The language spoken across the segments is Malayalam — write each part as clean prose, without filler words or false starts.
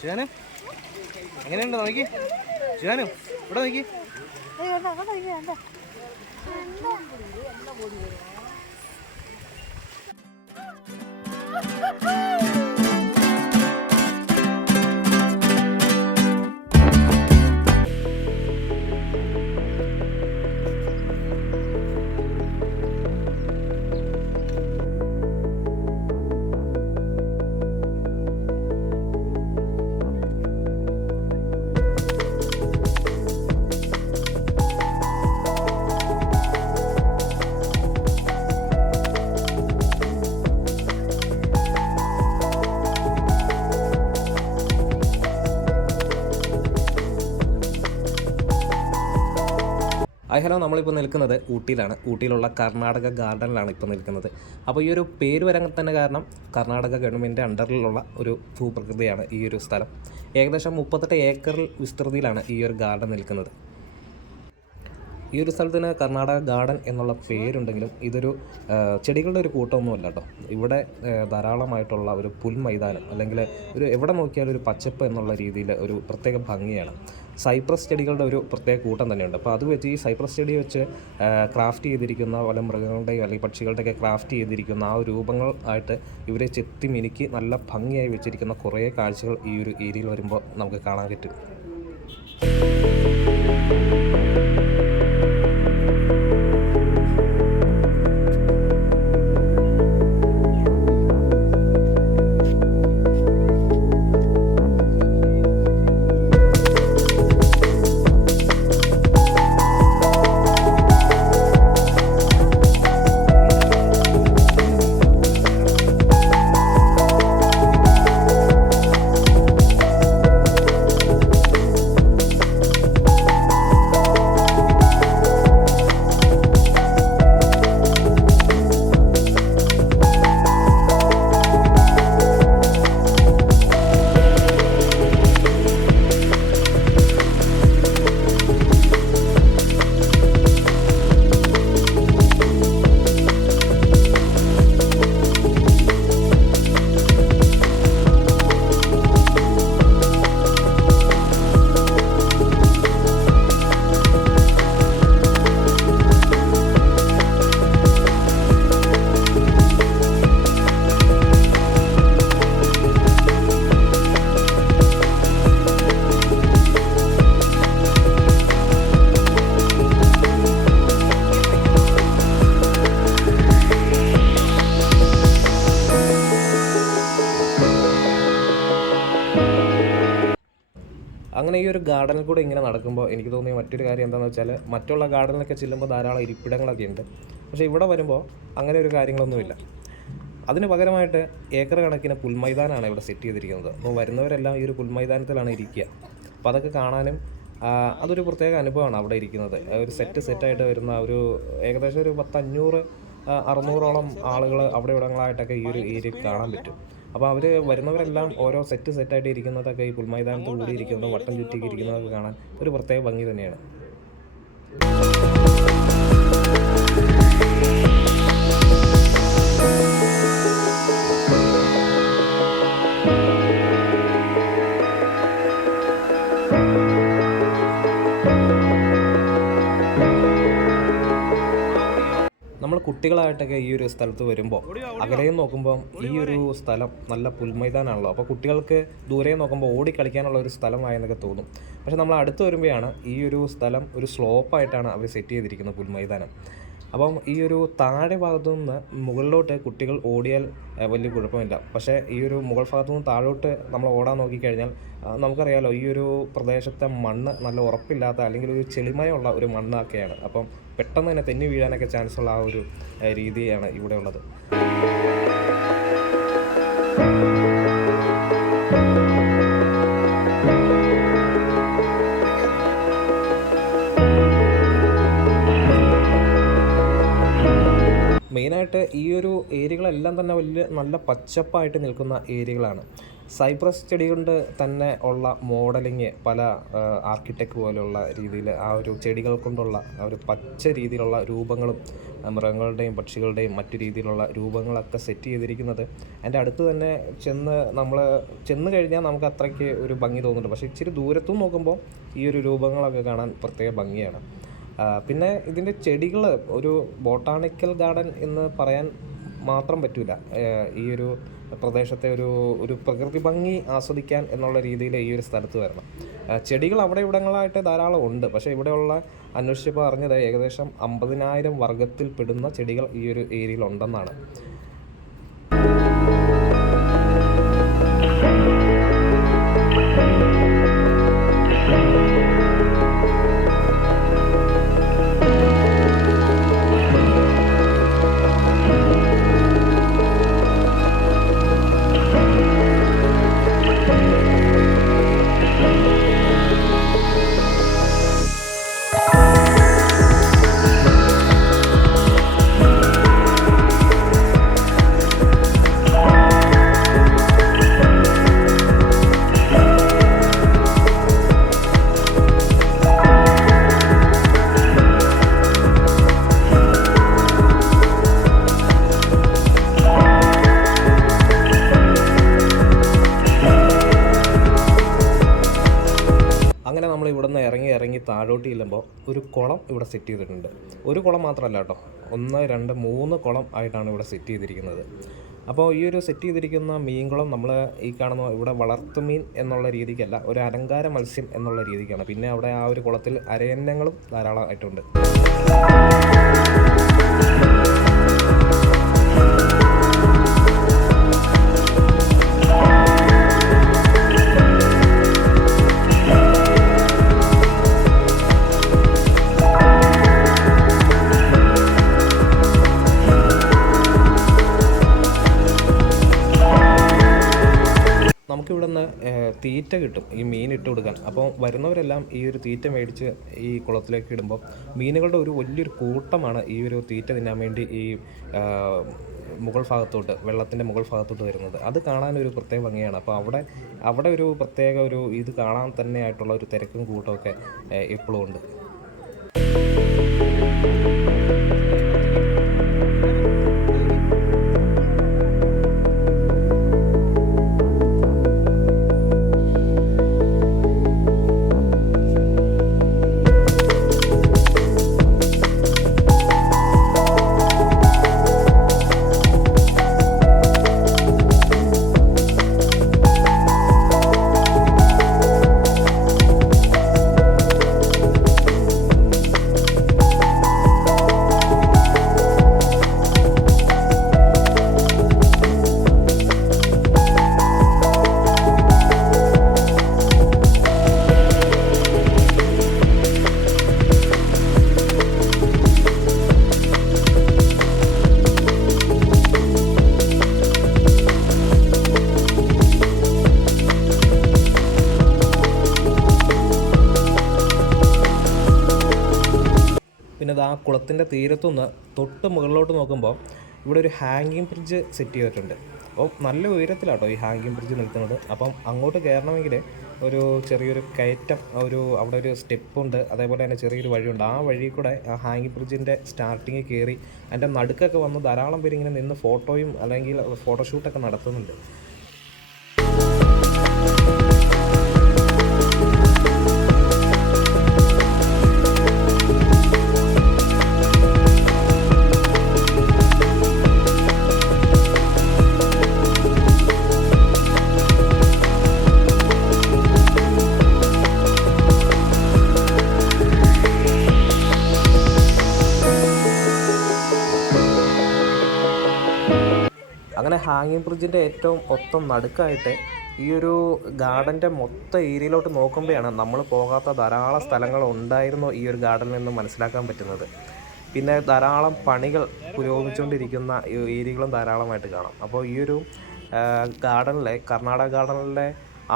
ജിയാനു എങ്ങനെയുണ്ട് നോക്കി? ജിയാനു ഇവിടെ നോക്കി. ഹലോ, നമ്മളിപ്പോൾ നിൽക്കുന്നത് ഊട്ടിയിലാണ്. ഊട്ടിയിലുള്ള കർണാടക ഗാർഡനിലാണ് ഇപ്പോൾ നിൽക്കുന്നത്. അപ്പോൾ ഈ ഒരു പേര് വരാൻ തന്നെ കാരണം കർണാടക ഗവൺമെൻറ് അണ്ടറിലുള്ള ഒരു ഭൂപ്രകൃതിയാണ് ഈ ഒരു സ്ഥലം. ഏകദേശം 38 ഏക്കർ വിസ്തൃതിയിലാണ് ഈ ഒരു ഗാർഡൻ നിൽക്കുന്നത്. ഈ ഒരു സ്ഥലത്തിന് കർണാടക ഗാർഡൻ എന്നുള്ള പേരുണ്ടെങ്കിലും ഇതൊരു ചെടികളുടെ ഒരു കൂട്ടമൊന്നുമല്ല കേട്ടോ. ഇവിടെ ധാരാളമായിട്ടുള്ള ഒരു പുൽമൈതാനം, അല്ലെങ്കിൽ ഒരു എവിടെ നോക്കിയാലും ഒരു പച്ചപ്പ് എന്നുള്ള രീതിയിൽ ഒരു പ്രത്യേക ഭംഗിയാണ്. സൈപ്രസ് ചെടികളുടെ ഒരു പ്രത്യേക കൂട്ടം തന്നെയുണ്ട്. അപ്പോൾ അത് വെച്ച് ഈ സൈപ്രസ് ചെടി വെച്ച് ക്രാഫ്റ്റ് ചെയ്തിരിക്കുന്ന പല മൃഗങ്ങളുടെയോ അല്ലെങ്കിൽ പക്ഷികളുടെയൊക്കെ ക്രാഫ്റ്റ് ചെയ്തിരിക്കുന്ന ആ രൂപങ്ങൾ ആയിട്ട് ഇവരെ ചെത്തി മിനുക്കി നല്ല ഭംഗിയായി വെച്ചിരിക്കുന്ന കുറേ കാഴ്ചകൾ ഈ ഒരു ഏരിയയിൽ വരുമ്പോൾ നമുക്ക് കാണാൻ പറ്റും. അങ്ങനെ ഈ ഒരു ഗാർഡനിൽ കൂടെ ഇങ്ങനെ നടക്കുമ്പോൾ എനിക്ക് തോന്നിയ മറ്റൊരു കാര്യം എന്താണെന്ന് വെച്ചാൽ, മറ്റുള്ള ഗാർഡനിലൊക്കെ ചെല്ലുമ്പോൾ ധാരാളം ഇരിപ്പിടങ്ങളൊക്കെ ഉണ്ട്. പക്ഷേ ഇവിടെ വരുമ്പോൾ അങ്ങനെ ഒരു കാര്യങ്ങളൊന്നുമില്ല. അതിന് പകരമായിട്ട് ഏക്കർ കണക്കിന് പുൽമൈതാനമാണ് ഇവിടെ സെറ്റ് ചെയ്തിരിക്കുന്നത്. അപ്പോൾ വരുന്നവരെല്ലാം ഈ ഒരു പുൽമൈതാനത്തിലാണ് ഇരിക്കുക. അപ്പോൾ അതൊക്കെ കാണാനും അതൊരു പ്രത്യേക അനുഭവമാണ് അവിടെ ഇരിക്കുന്നത്. ഒരു സെറ്റായിട്ട് വരുന്ന ഒരു ഏകദേശം ഒരു 500-600ഓളം ആളുകൾ അവിടെ ഇവിടങ്ങളായിട്ടൊക്കെ ഈ ഒരു ഏരിയയിൽ കാണാൻ പറ്റും. അപ്പോൾ അവർ വരുന്നവരെല്ലാം ഓരോ സെറ്റായിട്ട് ഇരിക്കുന്നതൊക്കെ ഈ പുൽമൈതാനത്ത് കൂടി ഇരിക്കുന്നത്, വട്ടം ചുറ്റിക്ക് ഇരിക്കുന്നതൊക്കെ കാണാൻ ഒരു പ്രത്യേക ഭംഗി തന്നെയാണ്. നമ്മൾ കുട്ടികളായിട്ടൊക്കെ ഈ ഒരു സ്ഥലത്ത് വരുമ്പോൾ അകലെയും നോക്കുമ്പോൾ ഈ ഒരു സ്ഥലം നല്ല പുൽമൈതാനാണല്ലോ. അപ്പോൾ കുട്ടികൾക്ക് ദൂരെ നോക്കുമ്പോൾ ഓടിക്കളിക്കാനുള്ള ഒരു സ്ഥലമായെന്നൊക്കെ തോന്നും. പക്ഷെ നമ്മൾ അടുത്ത് വരുമ്പോഴാണ് ഈ ഒരു സ്ഥലം ഒരു സ്ലോപ്പായിട്ടാണ് അവർ സെറ്റ് ചെയ്തിരിക്കുന്നത്, പുൽമൈതാനം. അപ്പം ഈ ഒരു താഴെ ഭാഗത്തു നിന്ന് മുകളിലോട്ട് കുട്ടികൾ ഓടിയാൽ വലിയ കുഴപ്പമില്ല. പക്ഷേ ഈ ഒരു മുകൾ ഭാഗത്തു നിന്ന് താഴോട്ട് നമ്മൾ ഓടാൻ നോക്കിക്കഴിഞ്ഞാൽ നമുക്കറിയാലോ, ഈ ഒരു പ്രദേശത്തെ മണ്ണ് നല്ല ഉറപ്പില്ലാത്ത അല്ലെങ്കിൽ ഒരു ചെളിമയുള്ള ഒരു മണ്ണൊക്കെയാണ്. അപ്പം പെട്ടെന്ന് തന്നെ തെന്നി വീഴാനൊക്കെ ചാൻസ് ഉള്ള ആ ഒരു രീതിയാണ് ഇവിടെ ഉള്ളത്. മെയിനായിട്ട് ഈ ഒരു ഏരിയകളെല്ലാം തന്നെ നല്ല പച്ചപ്പായിട്ട് നിൽക്കുന്ന ഏരിയകളാണ്. സൈപ്രസ് ചെടി കൊണ്ട് തന്നെ ഉള്ള മോഡലിങ് പല ആർക്കിടെക്ട് പോലെയുള്ള രീതിയിൽ ആ ഒരു ചെടികൾ കൊണ്ടുള്ള ആ ഒരു പച്ച രീതിയിലുള്ള രൂപങ്ങളും മൃഗങ്ങളുടെയും പക്ഷികളുടെയും മറ്റു രീതിയിലുള്ള രൂപങ്ങളൊക്കെ സെറ്റ് ചെയ്തിരിക്കുന്നത് അതിൻ്റെ അടുത്ത് തന്നെ ചെന്ന് കഴിഞ്ഞാൽ നമുക്ക് അത്രയ്ക്ക് ഒരു ഭംഗി തോന്നുന്നുണ്ട്. പക്ഷേ ഇച്ചിരി ദൂരത്തും നോക്കുമ്പോൾ ഈ ഒരു രൂപങ്ങളൊക്കെ കാണാൻ പ്രത്യേക ഭംഗിയാണ്. പിന്നെ ഇതിൻ്റെ ചെടികൾ ഒരു ബോട്ടാണിക്കൽ ഗാർഡൻ എന്ന് പറയാൻ മാത്രം പറ്റില്ല. ഈ ഒരു പ്രദേശത്തെ ഒരു പ്രകൃതി ഭംഗി ആസ്വദിക്കാൻ എന്നുള്ള രീതിയിൽ ഈ ഒരു സ്ഥലത്ത് വരണം. ചെടികൾ അവിടെ ഇവിടങ്ങളായിട്ട് ധാരാളം ഉണ്ട്. പക്ഷേ ഇവിടെയുള്ള അന്വേഷിച്ചപ്പോൾ അറിഞ്ഞത് ഏകദേശം 50,000 വർഗത്തിൽ പെടുന്ന ചെടികൾ ഈ ഒരു ഏരിയയിൽ ഉണ്ടെന്നാണ്. അങ്ങനെ നമ്മൾ ഇവിടെ നിന്ന് ഇറങ്ങി താഴോട്ട് ചെല്ലുമ്പോൾ ഒരു കുളം ഇവിടെ സെറ്റ് ചെയ്തിട്ടുണ്ട്. ഒരു കുളം മാത്രമല്ല കേട്ടോ, 1, 2, 3 കുളം ആയിട്ടാണ് ഇവിടെ സെറ്റ് ചെയ്തിരിക്കുന്നത്. അപ്പോൾ ഈ ഒരു സെറ്റ് ചെയ്തിരിക്കുന്ന മീൻകുളം നമ്മൾ ഈ കാണുന്ന ഇവിടെ വളർത്തുമീൻ എന്നുള്ള രീതിക്കല്ല, ഒരു അലങ്കാര മത്സ്യം എന്നുള്ള രീതിക്കാണ്. പിന്നെ അവിടെ ആ ഒരു കുളത്തിൽ അരയന്നങ്ങളും ധാരാളമായിട്ടുണ്ട്. നമുക്കിവിടെ നിന്ന് തീറ്റ കിട്ടും, ഈ മീൻ ഇട്ട് കൊടുക്കാൻ. അപ്പോൾ വരുന്നവരെല്ലാം ഈ ഒരു തീറ്റ മേടിച്ച് ഈ കുളത്തിലേക്ക് ഇടുമ്പോൾ മീനുകളുടെ ഒരു വലിയൊരു കൂട്ടമാണ് ഈ ഒരു തീറ്റ തിന്നാൻ വേണ്ടി ഈ മുകൾ ഭാഗത്തോട്ട്, വെള്ളത്തിൻ്റെ മുകൾ ഭാഗത്തോട്ട് വരുന്നത്. അത് കാണാനൊരു പ്രത്യേക ഭംഗിയാണ്. അപ്പോൾ അവിടെ ഒരു പ്രത്യേക ഒരു ഇത് കാണാൻ തന്നെ ആയിട്ടുള്ള ഒരു തിരക്കും കൂട്ടമൊക്കെ എപ്പോഴും ഉണ്ട്. പിന്നെ ആ കുളത്തിൻ്റെ തീരത്തുനിന്ന് തൊട്ട് മുകളിലോട്ട് നോക്കുമ്പോൾ ഇവിടെ ഒരു ഹാങ്ങിങ് ബ്രിഡ്ജ് സെറ്റ് ചെയ്തിട്ടുണ്ട്. അപ്പോൾ നല്ല ഉയരത്തിലാട്ടോ ഈ ഹാങ്ങിങ് ബ്രിഡ്ജ് നിൽക്കുന്നത്. അപ്പം അങ്ങോട്ട് കയറണമെങ്കിൽ ഒരു ചെറിയൊരു കയറ്റം, അവിടെ ഒരു സ്റ്റെപ്പുണ്ട്, അതേപോലെ തന്നെ ചെറിയൊരു വഴിയുണ്ട്. ആ വഴി കൂടെ ആ ഹാങ്ങിങ് ബ്രിഡ്ജിൻ്റെ സ്റ്റാർട്ടിങ് കയറി അതിൻ്റെ നടുക്കൊക്കെ വന്ന് ധാരാളം പേര് ഇങ്ങനെ നിന്ന് ഫോട്ടോയും അല്ലെങ്കിൽ ഫോട്ടോഷൂട്ടൊക്കെ നടത്തുന്നുണ്ട്. അങ്ങനെ ഹാങ്ങിങ് ബ്രിഡ്ജിൻ്റെ ഏറ്റവും നടുക്കായിട്ട് ഈ ഒരു ഗാർഡൻ്റെ മൊത്തം ഏരിയയിലോട്ട് നോക്കുമ്പോഴാണ് നമ്മൾ പോകാത്ത ധാരാളം സ്ഥലങ്ങൾ ഉണ്ടായിരുന്നു ഈ ഒരു ഗാർഡനിൽ നിന്ന് മനസ്സിലാക്കാൻ പറ്റുന്നത്. പിന്നെ ധാരാളം പണികൾ പുരോഗമിച്ചുകൊണ്ടിരിക്കുന്ന ഏരിയകളും ധാരാളമായിട്ട് കാണാം. അപ്പോൾ ഈ ഒരു കർണാടക ഗാർഡനിലെ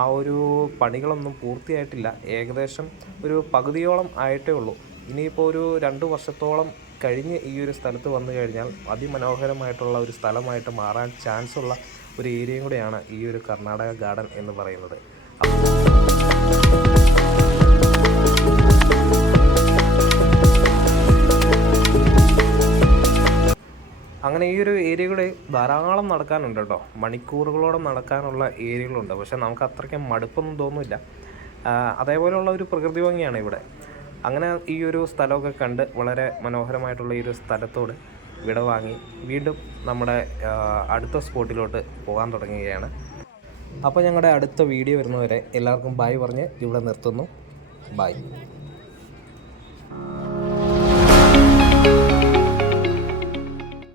ആ ഒരു പണികളൊന്നും പൂർത്തിയായിട്ടില്ല. ഏകദേശം ഒരു പകുതിയോളം ആയിട്ടേ ഉള്ളൂ. ഇനിയിപ്പോൾ ഒരു 2 വർഷത്തോളം കഴിഞ്ഞ് ഈ ഒരു സ്ഥലത്ത് വന്നു കഴിഞ്ഞാൽ അതിമനോഹരമായിട്ടുള്ള ഒരു സ്ഥലമായിട്ട് മാറാൻ ചാൻസ് ഉള്ള ഒരു ഏരിയയും കൂടെയാണ് ഈ ഒരു കർണാടക ഗാർഡൻ എന്ന് പറയുന്നത്. അങ്ങനെ ഈ ഒരു ഏരിയകളെ ധാരാളം നടക്കാനുണ്ട് കേട്ടോ. മണിക്കൂറുകളോളം നടക്കാനുള്ള ഏരിയകളുണ്ട്. പക്ഷേ നമുക്ക് അത്രയ്ക്കും മടുപ്പൊന്നും തോന്നില്ല. അതേപോലെയുള്ള ഒരു പ്രകൃതി ഭംഗിയാണ് ഇവിടെ. അങ്ങനെ ഈ ഒരു സ്ഥലമൊക്കെ കണ്ട് വളരെ മനോഹരമായിട്ടുള്ള ഈ ഒരു സ്ഥലത്തോട് വിട വാങ്ങി വീണ്ടും നമ്മുടെ അടുത്ത സ്പോട്ടിലോട്ട് പോകാൻ തുടങ്ങുകയാണ്. അപ്പോൾ ഞങ്ങളുടെ അടുത്ത വീഡിയോ വരുന്നവരെ എല്ലാവർക്കും ബായ് പറഞ്ഞ് ഇവിടെ നിർത്തുന്നു. ബായ്.